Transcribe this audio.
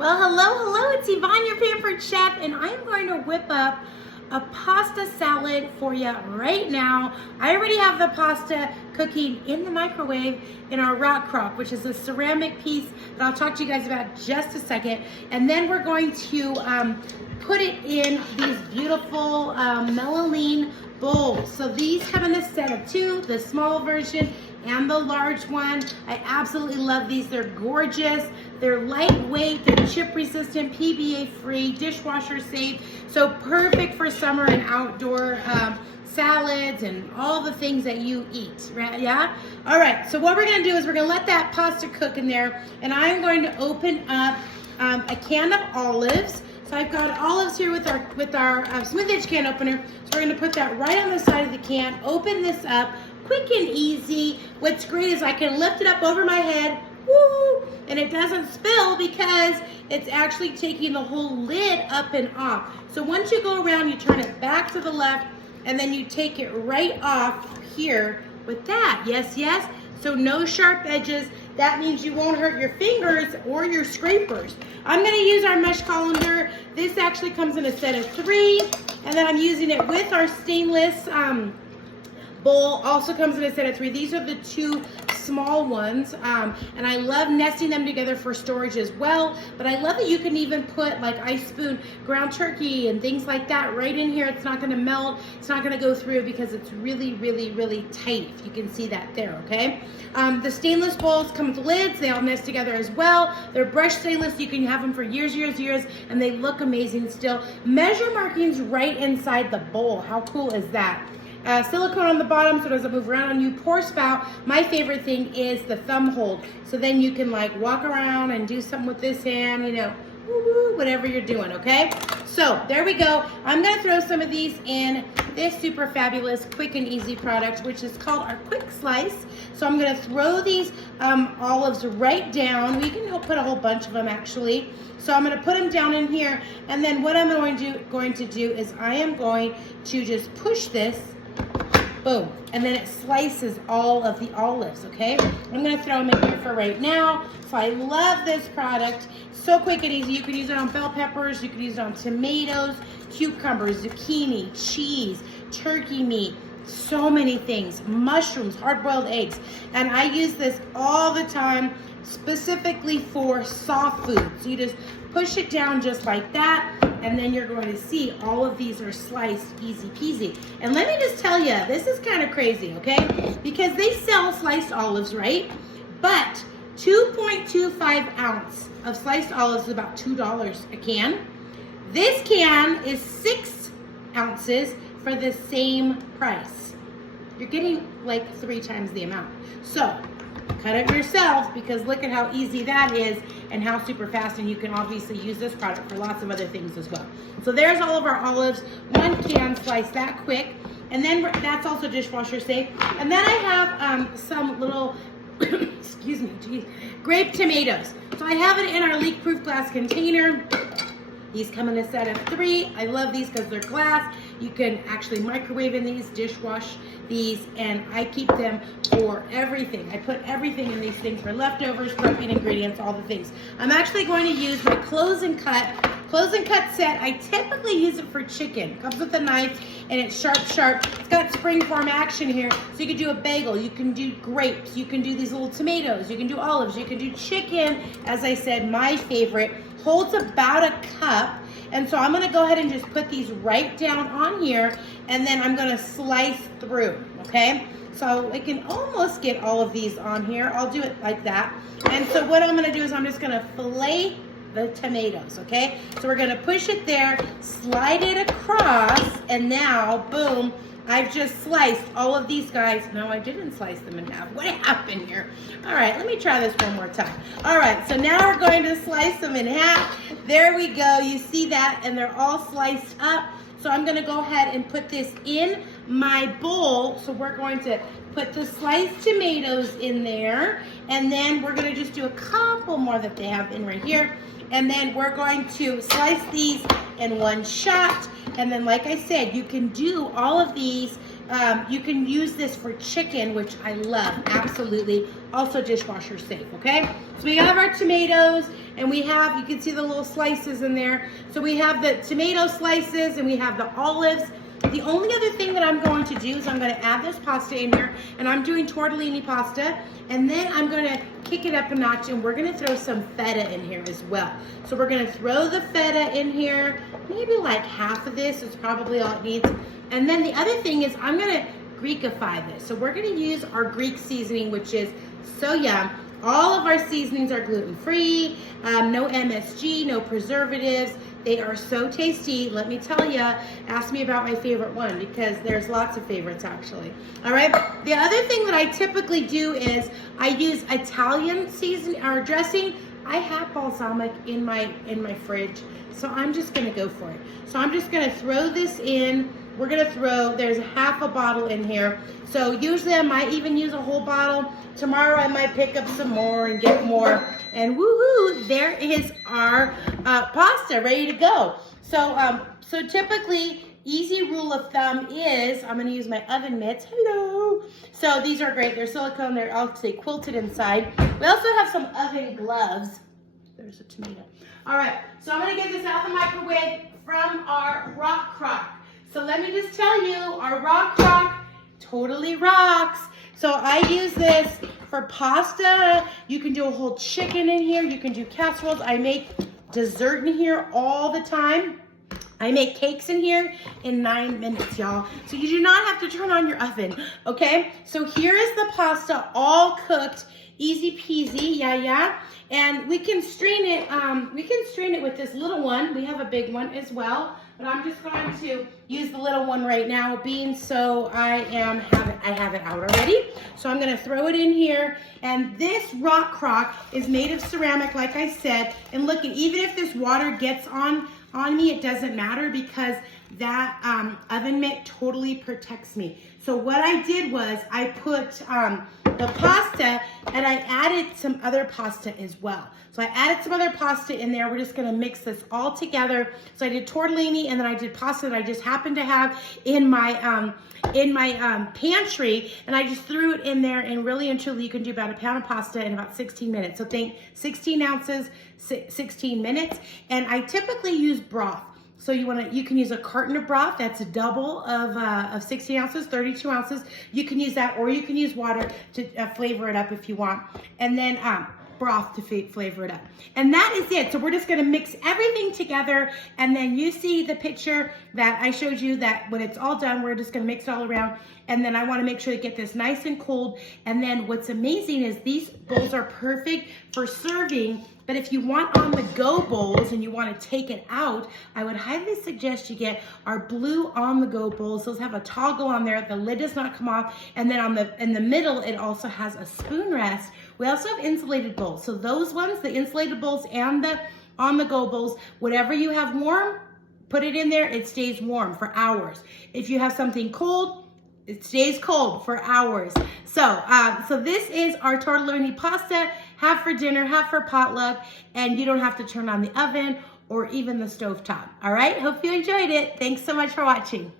Well, hello, it's Yvonne, your pampered chef, and I am going to whip up a pasta salad for you right now. I already have the pasta cooking in the microwave in our rock crock, which is a ceramic piece that I'll talk to you guys about just a second. And then we're going to put it in these beautiful melamine bowls. So these come in a set of two, the small version and the large one. I absolutely love these. They're gorgeous. They're lightweight, they're chip resistant, PBA free, dishwasher safe. So perfect for summer and outdoor salads and all the things that you eat, right? Yeah? All right, so what we're gonna do is we're gonna let that pasta cook in there, and I'm going to open up a can of olives. So I've got olives here with our smooth edge can opener. So we're gonna put that right on the side of the can, open this up, quick and easy. What's great is I can lift it up over my head, woo, and it doesn't spill because it's actually taking the whole lid up and off. So once you go around, you turn it back to the left, and then you take it right off here with that. Yes, yes. So no sharp edges. That means you won't hurt your fingers or your scrapers. I'm gonna use our mesh colander. This actually comes in a set of 3, and then I'm using it with our stainless bowl. Also comes in a set of 3. These are the 2 small ones, and I love nesting them together for storage as well. But I love that you can even put like ice spoon ground turkey and things like that right in here. It's not going to melt, it's not going to go through because it's really, really, really tight. If you can see that there, okay? The stainless bowls come with lids. They all nest together as well. They're brushed stainless. You can have them for years, and they look amazing still. Measure markings right inside the bowl. How cool is that? Silicone on the bottom so it doesn't move around on you. Pour spout. My favorite thing is the thumb hold. So then you can like walk around and do something with this hand, you know, woo-woo, whatever you're doing, okay? So there we go. I'm gonna throw some of these in this super fabulous quick and easy product, which is called our quick slice. So I'm gonna throw these olives right down. We can put a whole bunch of them actually. So I'm gonna put them down in here, and then what I'm going to do is I am going to just push this. Boom, and then it slices all of the olives, okay? I'm gonna throw them in here for right now. So I love this product, so quick and easy. You can use it on bell peppers, you can use it on tomatoes, cucumbers, zucchini, cheese, turkey meat, so many things, mushrooms, hard-boiled eggs. And I use this all the time, specifically for soft food. So you just push it down just like that, and then you're going to see all of these are sliced easy peasy. And let me just tell you, this is kind of crazy, okay? Because they sell sliced olives, right? But 2.25 ounce of sliced olives is about $2 a can. This can is 6 ounces for the same price. You're getting like 3 times the amount. So cut it yourself, because look at how easy that is and how super fast, and you can obviously use this product for lots of other things as well. So there's all of our olives. 1 can slice that quick, and then that's also dishwasher safe. And then I have some little, excuse me, geez, grape tomatoes. So I have it in our leak-proof glass container. These come in a set of 3. I love these because they're glass. You can actually microwave in these, dishwash these, and I keep them for everything. I put everything in these things for leftovers, prepping ingredients, all the things. I'm actually going to use my close and cut set. I typically use it for chicken. It comes with a knife and it's sharp. It's got springform action here. So you can do a bagel, you can do grapes, you can do these little tomatoes, you can do olives, you can do chicken. As I said, my favorite holds about a cup. And so I'm gonna go ahead and just put these right down on here, and then I'm gonna slice through, okay? So I can almost get all of these on here. I'll do it like that. And so what I'm gonna do is I'm just gonna fillet the tomatoes, okay? So we're gonna push it there, slide it across, and now, boom, I've just sliced all of these guys. No, I didn't slice them in half. What happened here? All right, let me try this one more time. All right, so now we're going to slice them in half. There we go, you see that, and they're all sliced up. So I'm gonna go ahead and put this in my bowl. So we're going to put the sliced tomatoes in there, and then we're gonna just do a couple more that they have in right here. And then we're going to slice these in one shot. And then, like I said, you can do all of these You can use this for chicken, which I love, absolutely. Also dishwasher safe, okay? So we have our tomatoes, and we have, you can see the little slices in there. So we have the tomato slices, and we have the olives. The only other thing that I'm going to do is I'm going to add this pasta in here, and I'm doing tortellini pasta, and then I'm going to kick it up a notch, and we're going to throw some feta in here as well. So we're going to throw the feta in here, maybe like half of this is probably all it needs. And then the other thing is I'm going to Greekify this. So we're going to use our Greek seasoning, which is so yum. All of our seasonings are gluten-free, no MSG, no preservatives. They are so tasty. Let me tell you, ask me about my favorite one because there's lots of favorites actually. All right. The other thing that I typically do is I use Italian seasoning or dressing. I have balsamic in my fridge, so I'm just going to go for it. So I'm just going to throw this in. We're going to throw, there's half a bottle in here. So usually I might even use a whole bottle. Tomorrow I might pick up some more and get more. And woohoo, there is our pasta ready to go. So, so typically, easy rule of thumb is, I'm gonna use my oven mitts, hello. So these are great, they're silicone, they're actually quilted inside. We also have some oven gloves. There's a tomato. All right, so I'm gonna get this out of the microwave from our rock crock. So let me just tell you, our rock crock totally rocks. So I use this for pasta. You can do a whole chicken in here. You can do casseroles. I make dessert in here all the time. I make cakes in here in 9 minutes, y'all. So you do not have to turn on your oven, okay? So here is the pasta all cooked, easy peasy, yeah. And we can strain it with this little one. We have a big one as well, but I'm just going to use the little one right now, being so I have it out already. So I'm gonna throw it in here, and this rock crock is made of ceramic, like I said. And look, even if this water gets on me, it doesn't matter because that oven mitt totally protects me. So what I did was I put the pasta and I added some other pasta as well. So I added some other pasta in there. We're just gonna mix this all together. So I did tortellini and then I did pasta that I just happened to have in my pantry, and I just threw it in there, and really and truly you can do about a pound of pasta in about 16 minutes. So think 16 ounces, 16 minutes. And I typically use broth. So you can use a carton of broth, that's a double of 16 ounces, 32 ounces. You can use that, or you can use water to flavor it up if you want. And then broth to flavor it up. And that is it. So we're just gonna mix everything together, and then you see the picture that I showed you that when it's all done, we're just gonna mix it all around. And then I wanna make sure to get this nice and cold. And then what's amazing is these bowls are perfect for serving. But if you want on-the-go bowls and you want to take it out, I would highly suggest you get our blue on-the-go bowls. Those have a toggle on there. The lid does not come off. And then in the middle, it also has a spoon rest. We also have insulated bowls. So those ones, the insulated bowls and the on-the-go bowls, whatever you have warm, put it in there. It stays warm for hours. If you have something cold, it stays cold for hours. So, so this is our tortellini pasta. Have for dinner, have for potluck, and you don't have to turn on the oven or even the stovetop. All right, hope you enjoyed it. Thanks so much for watching.